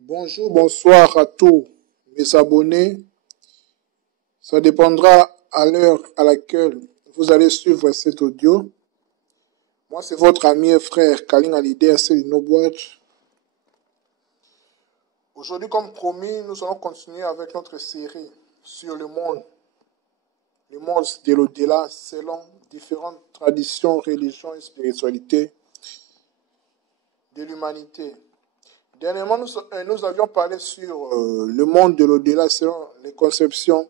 Bonjour, bonsoir à tous mes abonnés. Ça dépendra à l'heure à laquelle vous allez suivre cet audio. Moi, c'est votre ami et frère Kaling Alidé Asselino Boîte. Aujourd'hui, comme promis, nous allons continuer avec notre série sur le monde de l'au-delà selon différentes traditions, religions et spiritualités de l'humanité. Dernièrement, nous avions parlé sur le monde de l'au-delà selon les conceptions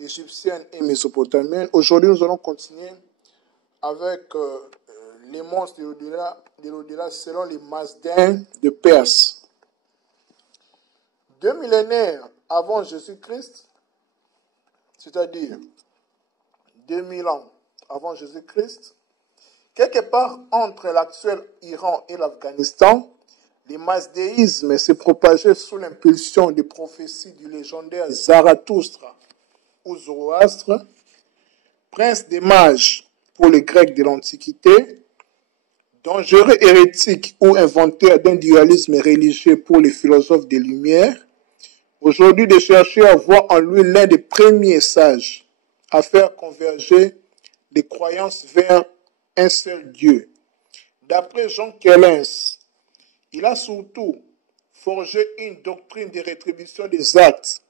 égyptiennes et mésopotamiennes. Aujourd'hui, nous allons continuer avec les monstres de l'au-delà selon les Mazdéens de Perse. 2 millénaires avant Jésus-Christ, c'est-à-dire 2000 ans avant Jésus-Christ, quelque part entre l'actuel Iran et l'Afghanistan, le mazdéisme s'est propagé sous l'impulsion des prophéties du légendaire Zarathustra ou Zoroastre, prince des mages pour les Grecs de l'Antiquité, dangereux hérétique ou inventeur d'un dualisme religieux pour les philosophes des Lumières. Aujourd'hui, des chercheurs voient en lui l'un des premiers sages à faire converger les croyances vers un seul Dieu. D'après Jean Kellens, il a surtout forgé une doctrine de rétribution des actes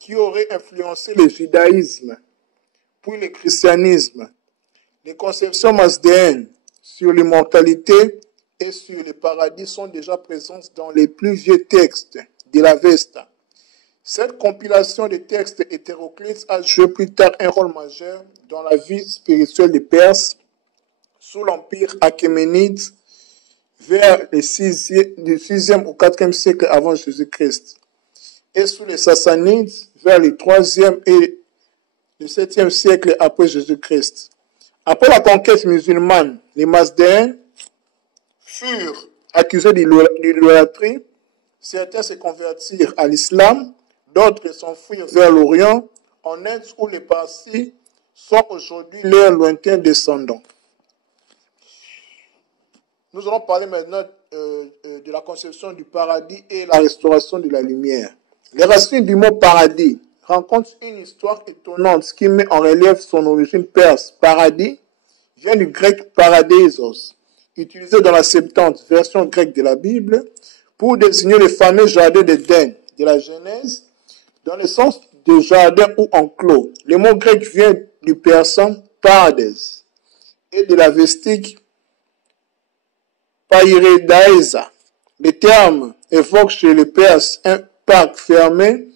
qui aurait influencé le judaïsme, puis le christianisme. Les conceptions mazdéennes sur l'immortalité et sur le paradis sont déjà présentes dans les plus vieux textes de l'Avesta. Cette compilation de textes hétéroclites a joué plus tard un rôle majeur dans la vie spirituelle des Perses sous l'empire achéménide vers le 6e ou 4e siècle avant Jésus-Christ et sous les Sassanides vers le 3e et le 7e siècle après Jésus-Christ. Après la conquête musulmane, les Mazdéens furent accusés d'idolâtrie. Certains se convertirent à l'islam, d'autres s'enfuirent vers l'Orient, en Inde où les Parsis sont aujourd'hui leurs lointains descendants. Nous allons parler maintenant de la conception du paradis et la restauration de la lumière. Les racines du mot paradis rencontrent une histoire étonnante qui met en relief son origine perse. Paradis vient du grec paradeisos, utilisé dans la Septante, version grecque de la Bible, pour désigner le fameux jardin d'Éden de la Genèse, dans le sens de jardin ou enclos. Le mot grec vient du persan parades et de la vestique Pairedaesa. Le terme évoque chez les Perses un parc fermé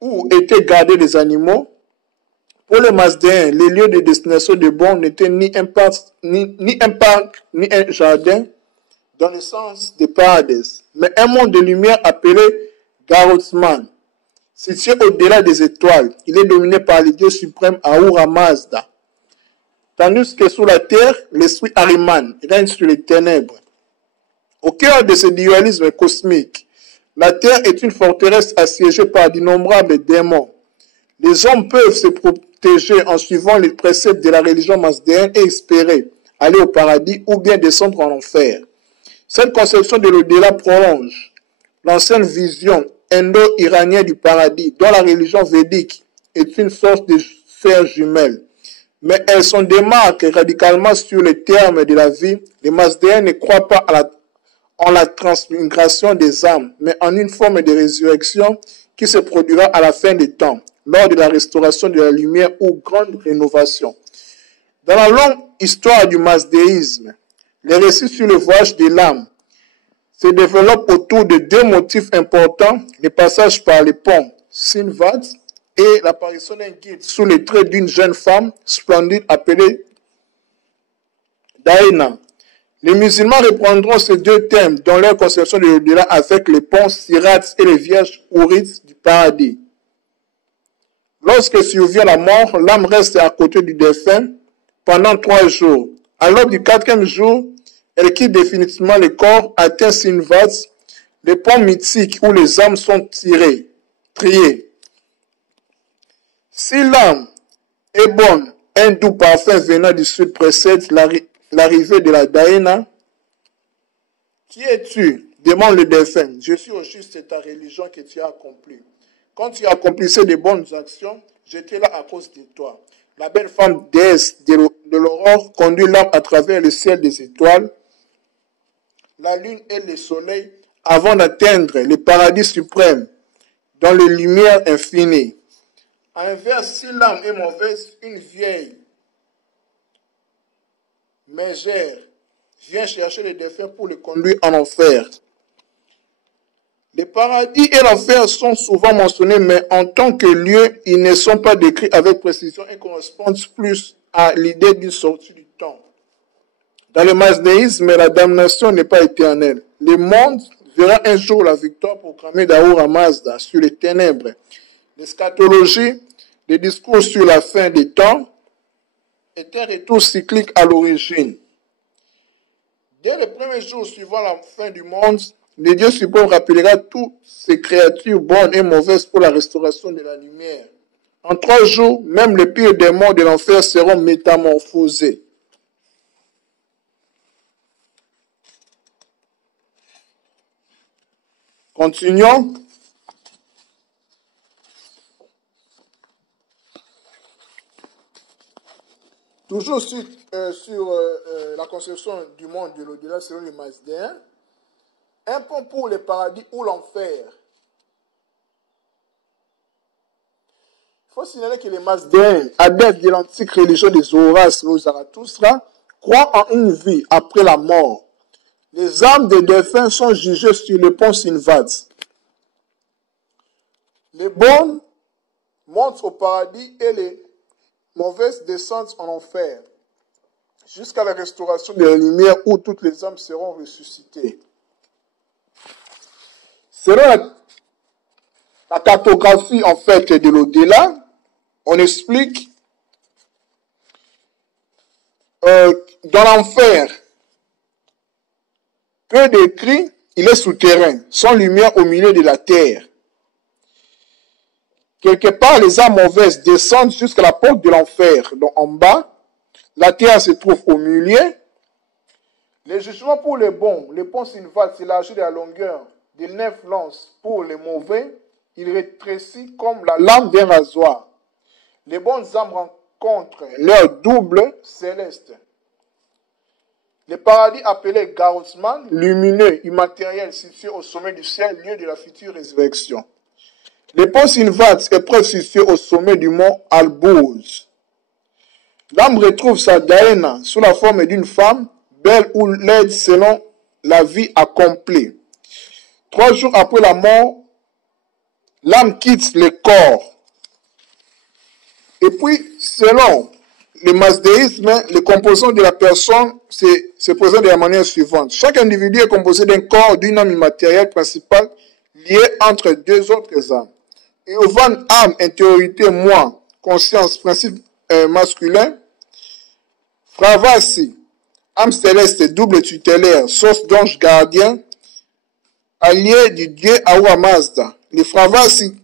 où étaient gardés les animaux. Pour les Mazdéens, les lieux de destination de bons n'étaient ni un parc, ni un jardin dans le sens des parades, mais un monde de lumière appelé Garotsman. Situé au-delà des étoiles, il est dominé par le dieu suprême Ahura Mazda. Tandis que sous la terre, l'esprit Ahriman règne sur les ténèbres. Au cœur de ce dualisme cosmique, la terre est une forteresse assiégée par d'innombrables démons. Les hommes peuvent se protéger en suivant les préceptes de la religion mazdéenne et espérer aller au paradis ou bien descendre en enfer. Cette conception de l'au-delà prolonge l'ancienne vision indo-iranienne du paradis, dont la religion védique est une sorte de sœur jumelle. Mais elles s'en démarquent radicalement sur les termes de la vie. Les Mazdéens ne croient pas en la transmigration des âmes, mais en une forme de résurrection qui se produira à la fin des temps, lors de la restauration de la lumière ou grande rénovation. Dans la longue histoire du mazdéisme, les récits sur le voyage de l'âme se développent autour de deux motifs importants, le passage par les ponts Sinvad et l'apparition d'un guide sous les traits d'une jeune femme splendide appelée Daïna. Les musulmans reprendront ces deux thèmes dans leur conception de l'au-delà avec les ponts Sirat et les vierges Ourites du paradis. Lorsque survient la mort, l'âme reste à côté du défunt pendant 3 jours. À l'aube du 4e jour, elle quitte définitivement le corps, atteint Sinvad, les ponts mythiques où les âmes sont triées. Si l'âme est bonne, un doux parfum venant du sud précède l'arrivée de la Daïna. Qui es-tu? Demande le défunt. Je suis au juste de ta religion que tu as accomplie. Quand tu accomplissais de bonnes actions, j'étais là à cause de toi. La belle femme déesse de l'aurore conduit l'homme à travers le ciel des étoiles, la lune et le soleil avant d'atteindre le paradis suprême dans les lumières infinies. À l'inverse, si l'âme est mauvaise, une vieille mégère vient chercher les défunts pour les conduire en enfer. Les paradis et l'enfer sont souvent mentionnés, mais en tant que lieu, ils ne sont pas décrits avec précision et correspondent plus à l'idée d'une sortie du temps. Dans le masdéisme, la damnation n'est pas éternelle. Le monde verra un jour la victoire proclamée d'Ahura Mazda sur les ténèbres. L'eschatologie, les discours sur la fin des temps, est un retour cyclique à l'origine. Dès le premier jour suivant la fin du monde, le Dieu suprême rappellera toutes ces créatures bonnes et mauvaises pour la restauration de la lumière. En 3 jours, même les pires démons de l'enfer seront métamorphosés. Continuons. Toujours sur la conception du monde de l'au-delà selon les Mazdéens, un pont pour le paradis ou l'enfer. Il faut signaler que les Mazdéens, adeptes de l'antique religion des Zoroastres ou Zarathustra, croient en une vie après la mort. Les âmes des défunts sont jugées sur le pont Sinvad. Les bonnes montent au paradis et les mauvaises descendent en enfer, jusqu'à la restauration de la lumière où toutes les âmes seront ressuscitées. Selon la cartographie en fait de l'au-delà, on explique dans l'enfer, que décrit, il est souterrain, sans lumière au milieu de la terre. Quelque part, les âmes mauvaises descendent jusqu'à la porte de l'enfer. Donc en bas, la terre se trouve au milieu. Les jugements pour les bons, le pont Sinvad s'élargit de la longueur de 9 lances pour les mauvais. Il rétrécit comme la lame d'un rasoir. Les bonnes âmes rencontrent leur double céleste. Le paradis appelé Garosman, lumineux, immatériel, situé au sommet du ciel, lieu de la future résurrection. Le pont Sinvad est situé au sommet du mont Albouz. L'âme retrouve sa Daena sous la forme d'une femme, belle ou laide selon la vie accomplie. 3 jours après la mort, l'âme quitte le corps. Et puis, selon le masdéisme, les composants de la personne se présentent de la manière suivante. Chaque individu est composé d'un corps, d'une âme immatérielle principale liée entre 2 autres âmes. Yovan, âme, intériorité, moi, conscience, principe masculin. Fravasi, âme céleste, double tutélaire, source d'ange gardien, allié du dieu Ahura Mazda. Les Fravasi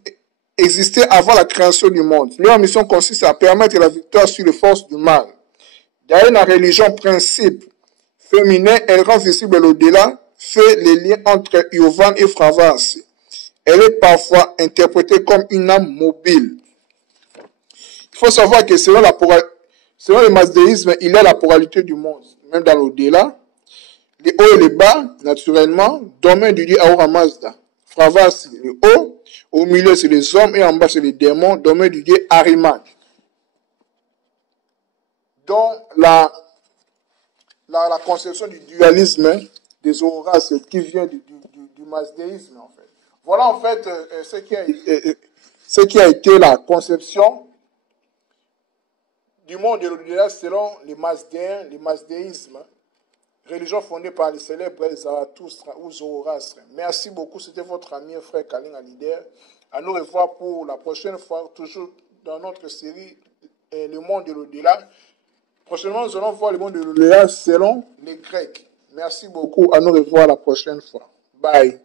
existaient avant la création du monde. Leur mission consiste à permettre la victoire sur les forces du mal. D'ailleurs, la religion principe féminin, elle rend visible l'au-delà, fait les liens entre Yovan et Fravasi. Elle est parfois interprétée comme une âme mobile. Il faut savoir que selon le masdéisme, il y a la pluralité du monde, même dans l'au-delà. Les hauts et les bas, naturellement, domaine du dieu Ahura Mazda. Fravasi, le haut, au milieu c'est les hommes et en bas c'est les démons, domaine du dieu Ahriman. Donc la conception du dualisme des Zoroastres qui vient du masdéisme en fait. Voilà en fait ce qui a été la conception du monde de l'au-delà selon les Mazdéens, le masdéisme, religion fondée par les célèbres Zarathustra ou Zoroastre. Merci beaucoup, c'était votre ami et frère Kaling Alider. À nous revoir pour la prochaine fois, toujours dans notre série Le monde de l'au-delà. Prochainement, nous allons voir le monde de l'au-delà selon les Grecs. Merci beaucoup, à nous revoir la prochaine fois. Bye.